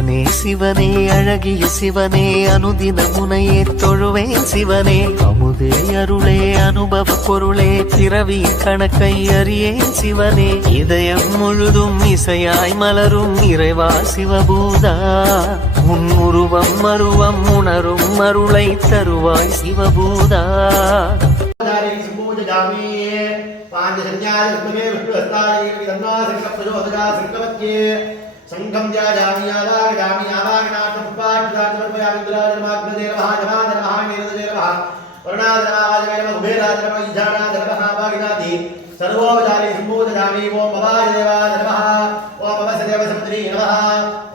சிவனே சிவனே அழகிய சிவனே அனுதின முனையே தொழுவேன் சிவனே அமுதே அருளே அனுபவ பொருளே பிறவி கணக்கை அறியேன் சிவனே இதயம் முழுதும் இசையாய் மலரும் இறைவா சிவபூதா உன் உருவம் மருவம் உணரும் அருளை தருவாய் சிவபூதா संगम जायामि आवागयामि आवागनाथं पुष्पाक्षराजवर्पयामि विराजमाग्नदे नमः नमाद नमः नीरदे नमः वरुणाद नमः नमः कुबेराद नमः ईशानाद नमः वागिनादि सर्वोपचारे सम्बोधयामि ओम भवाय देवाय नमः ओम भवसदेव समुद्री नमः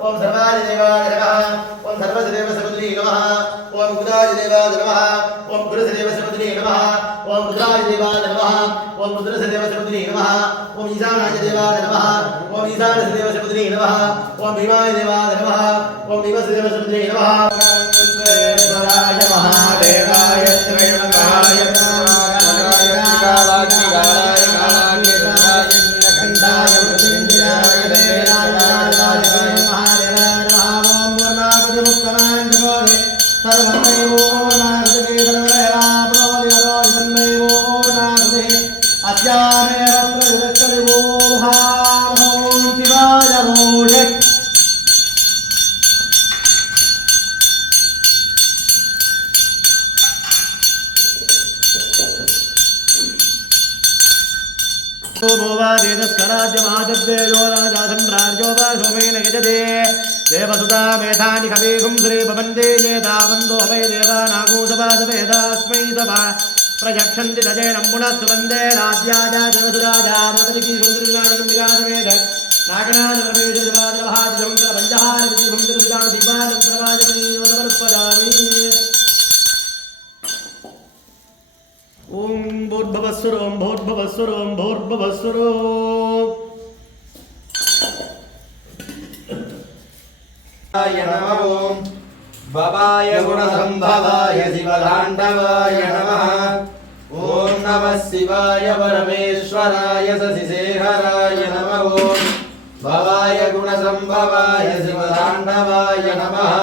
ओम सर्वाय देवाय नमः ओम सर्वसदेव समुद्री नमः ओम गुरुराज देवाय नमः ओम गुरुसदेव समुद्री नमः ओम रुद्राय देवाय नमः ओम रुद्रसदेव समुद्री नमः ओम ईशानाय देवाय नमः ओम ईशानसदेव समुद्री नमः ओम भीमाय देवाय नमः ओम भीमसदेव समुद्री नमः विश्वेश्वराय महादेवाय त्रयंबकाय कालाय कालाग्निकालाय कालाग्निकालाय नीलकंठाय मृत्युंजयाय वेदांताय महादेवाय नमः ओम पूर्णाकृतिमुक्तमान् जगोदे सर्वमेवो नाकृते सर्वमेवाप्नोति तन्मेवो नाकृते अस्यामेव प्रविदक्तरिवो महामहों शिवाय भूषे देवसुता मेधानि कविगुं श्रीभवन्ते ये तावन्दो वै देवानागूसवासवेदास्मै सभा प्रजक्षन्ति तजेनं पुनः सुवन्दे राज्याजा देवसुराजा मतलिकी सुन्दरीनादिकम्बिकासमेध नागनाथरमेशवादवहादिजंकरपञ्चहारदिवानन्तरवाजमनीयोदवर्पदामि ॐ भूर्भुवस्सुरों भूर्भुवस्सुरों भूर्भुवस्सुरों नमः ओम भवाय गुणसंभवाय शिवतांडवाय नमः ओम नमः शिवाय परमेश्वराय शशिशेखराय नमः ओम भवाय गुणसंभवाय शिवतांडवाय नमः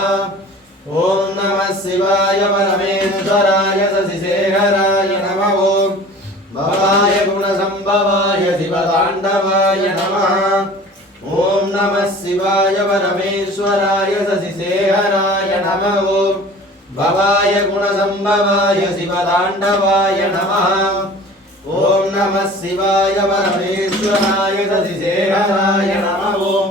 ओम नमः शिवाय परमेश्वराय शशिशेखराय नमः ओम भवाय गुणसंभवाय शिवतांडवाय नमः ओम नमः शिवाय परमेश्वराय शशिशेखराय नमः ओम भवाय गुणसंभवाय शिवतांडवाय नमः ओम नमः शिवाय परमेश्वराय शशिशेखराय नमः ओम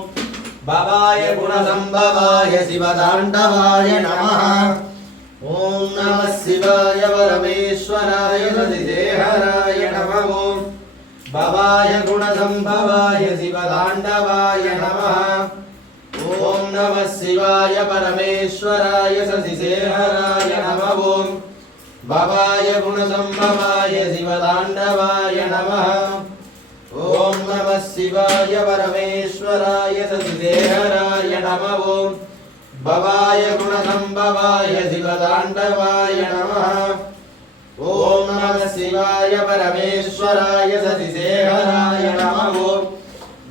भवाय गुणसंभवाय शिवतांडवाय नमः ओम नमः शिवाय परमेश्वराय शशिशेखराय नमः ओम भवाय गुणसंभवाय शिवतांडवाय नमः ओम नमः शिवाय परमेश्वराय शशिशेखराय नमः ओम भवाय गुणसंभवाय शिवतांडवाय नमः ओम नमः शिवाय परमेश्वराय शशिशेखराय नमः ओम भवाय गुणसंभवाय शिवतांडवाय नमः ओम नमः शिवाय परमेश्वराय शशिशेखराय नमः ओम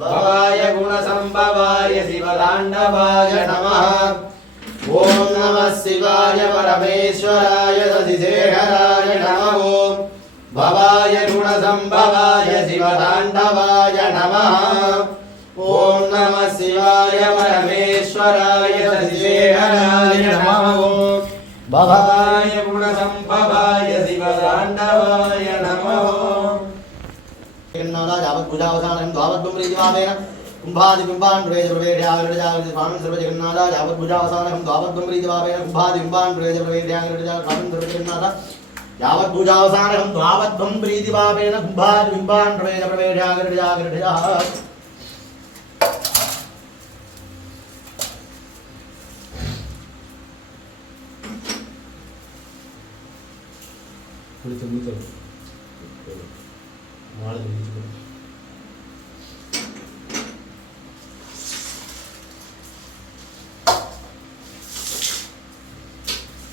भवाय गुणसंभवाय शिवतांडवाय नमः ओम नमः शिवाय परमेश्वराय शशिशेखराय नमः ओम भवाय गुणसंभवाय शिवतांडवाय नमः ओम नमः शिवाय परमेश्वराय शशिशेखराय नमः ओम भवाय गुणसंभवाय शिवतांडवाय नमः जगन्नाथ यावत् भुजावसानं तावद्वं प्रीतिभावेन कुंभादि कुंभान् प्रवेश प्रवेशागृजागृज स्वामी सर्व जगन्नाथ यावत् भुजावसानं तावद्वं प्रीतिभावेन कुंभादि कुंभान् प्रवेश प्रवेशागृज स्वामी सर्व जगन्नाथ यावत् भुजावसानं तावद्वं प्रीतिभावेन कुंभादि कुंभान् प्रवेश प्रवेशागृज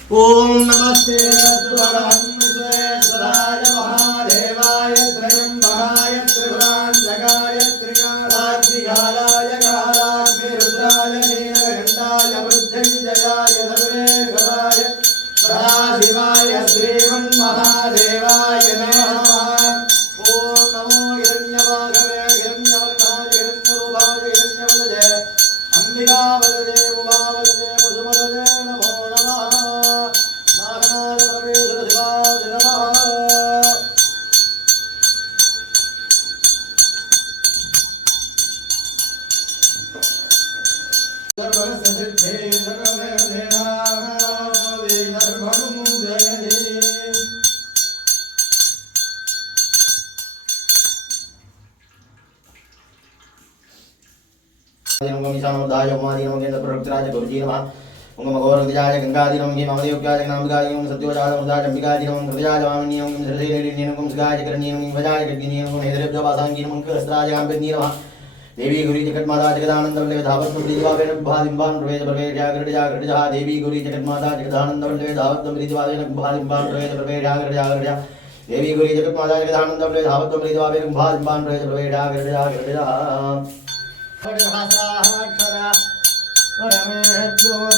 ओम नमस्ते विश्वेश्वराय महादेवाय त्रयंबकाय त्रिपुरांतकाय त्रिकालाग्निकालाय कालाग्निरुद्राय नीलकंठाय अंबिका वदते उमा वदते वसुमदते नमो नमः नागनाथ परमेश्वर शिवाय नमः सर्वसिद्धे सर्वदेवावे सर्वमुदयते नमो ईशानोदाय उमादि नमो केन्द्र प्रवक्त्राय गुरुजी नमः ओम मघोरदिजाय गंगादि नमो ममदेवक्याय नामगाय ओम सत्योजाय मुदाय अंबिकादि नमो हृदयाय वामनी ओम हृदयेनि नमो सुगाय करणी नमो वजाय गद्गिनी नमो नेद्रेभ्यो वासांगी नमो सहस्राय गाम्भीर्नि नमः देवी गुरी जगन्माता जगदानंद वल्लभे धावत मृदिवावेन भादिम्बान प्रवेश प्रवेश जागृजा देवी गुरी जगन्माता जगदानंद वल्लभे धावत मृदिवावेन भादिम्बान प्रवेश प्रवेश जागृजा देवी गुरी जगन्माता जगदानंद वल्लभे धावत मृदिवावेन भादिम्बान प्रवेश प्रवेश जागृजा परहासाक्षरा परमेश्वरं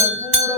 कर्पूर